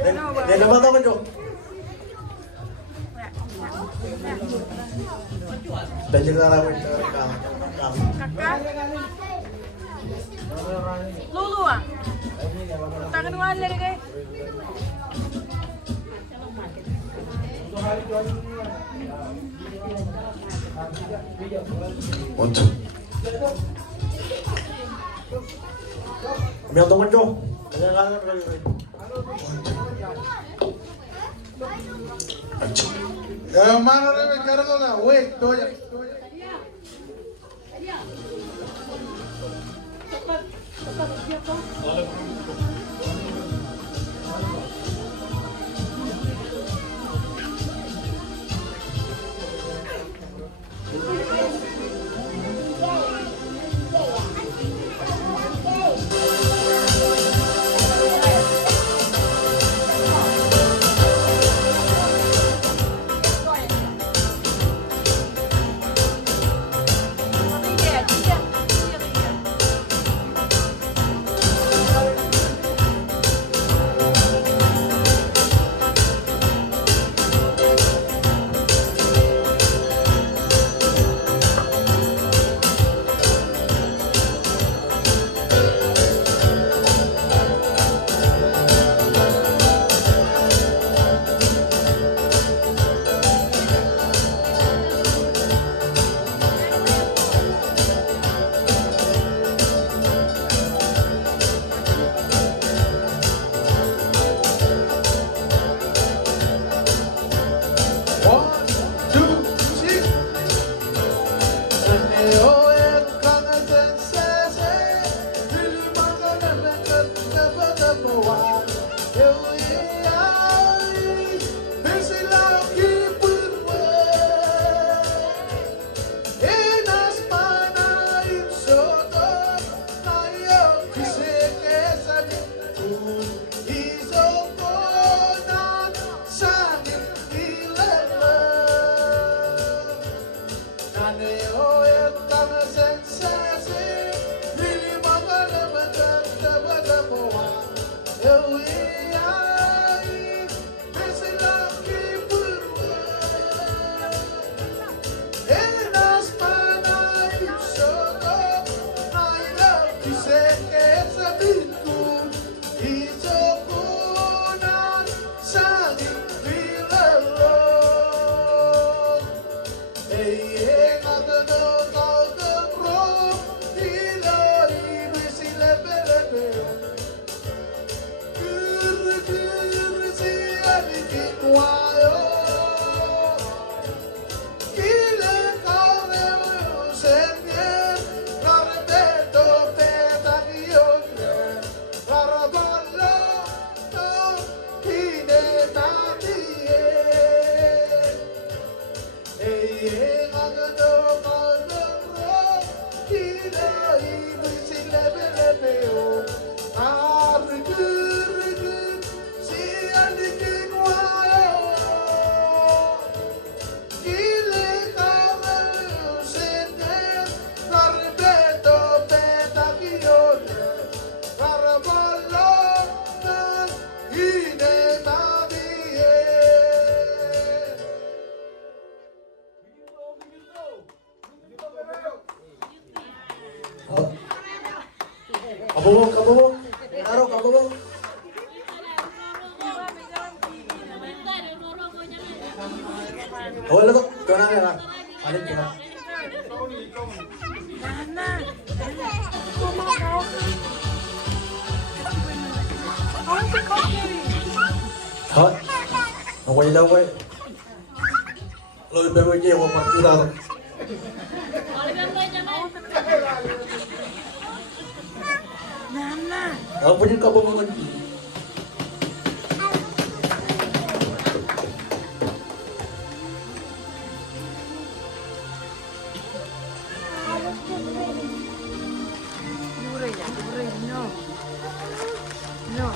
Nila ba ito, Manjo? Dahil ka namin Kakak. Lulu ah. Tangan wala lagi. Manjo. Kami ang Manjo. Kaya ka namin Manjo. Hermano, me cargo la web, toya. Kabubong. Araw, kabubong. Wala to. Ito na nga. Alin ka. Nana. Kumakaw. Ang kopi. Ha? Ang wala daw eh. Lo iba niya ko pagkita. Nana. Apa yung kabubongan? Duray, no. No.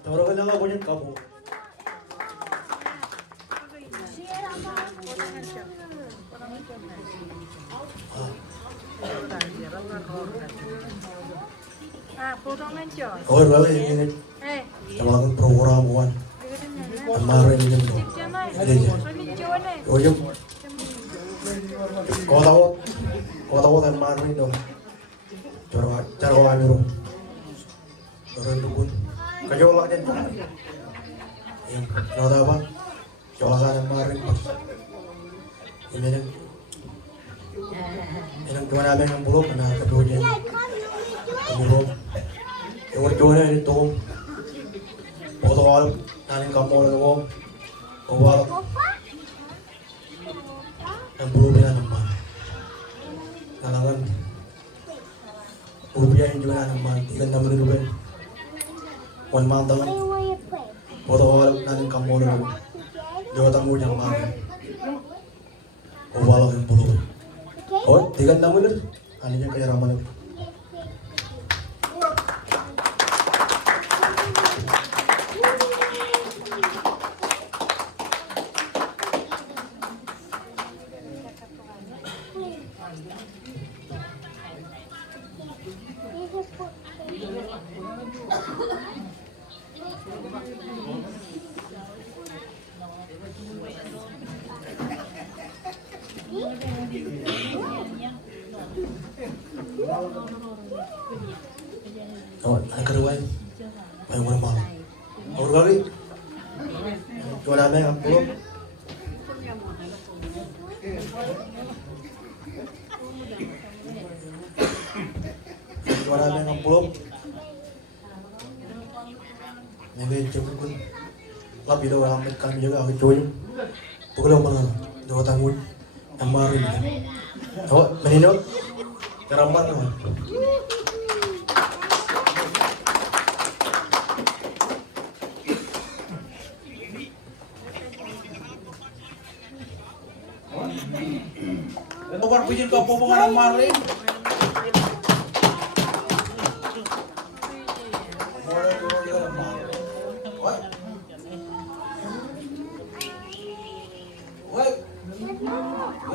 Tawara ka lang ako yung kabo. Potong Diyos. Oh, wala yung Eh, tawagan program mo. Amaro yung yun. O yung kota ko tan maro yun. Cara ko kami rin. Pero lukun. Kayo wala dyan. Yung nota ba? Kaya ka ng maro yun. Inang tuwa namin ng bulok na nakatuwa dyan. Ang bulok. Yung wartuwa na ito. Protokol, nanin kamu na mo. Kawal. Ang burubi na naman. Nalangan. Burubiyahin juga na naman. Ikan naman nilubin. Wan mantangan. Protokol, nanin kamu na mo. Jawatan mo niyang mga. Kawal ang burubi. Oh, ikan naman nilubin. Ano niya kaya raman nilubin. Oh, ang kedua yang mana malam. Orang kali, jual apa yang belum? marami ang amplop. Ngayon, cukup pun. Labi daw ang kami juga aku cuy. Pukul mana? Dua tahun. Yang baru ini. Awak meninok. Kerambat kan? Bukan pujian kepomongan kemarin. Woi,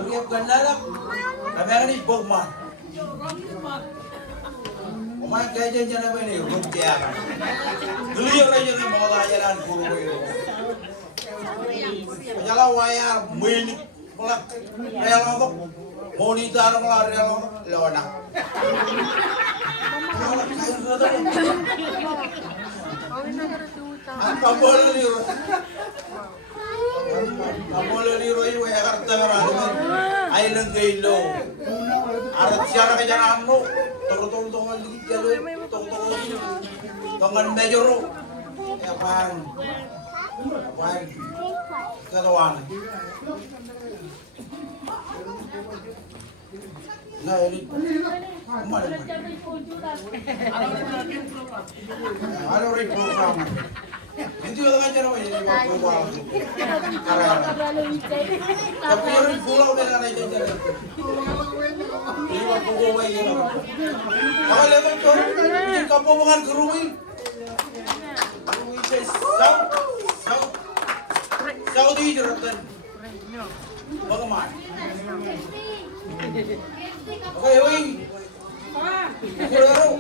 lihat gandarak. Kami akan di Bogman. Pemain kaya jangan apa ini, bukti apa? Dulu yang raja ni mau ajaran guru itu. Jalan wayar, minik, pelak, rel untuk monitor melar rel lona. Apa boleh liru? Apa boleh liru ini wayar kerja berada. Ayo lengkilo. Arat siapa kerja anu? Tunggu lagi jalur. Tunggu. Tangan mejoro. Apaan? Ketuaan. Nah ini kemana? Ada orang program. Itu yang ngajar apa ini? Program. Tapi yang pulau dengan aja jadi. Ini waktu gue ini. Kalau lihat itu, ini kampungan kerumih. Saudi jeratan. Bagaimana? Oke, wing. Kurang.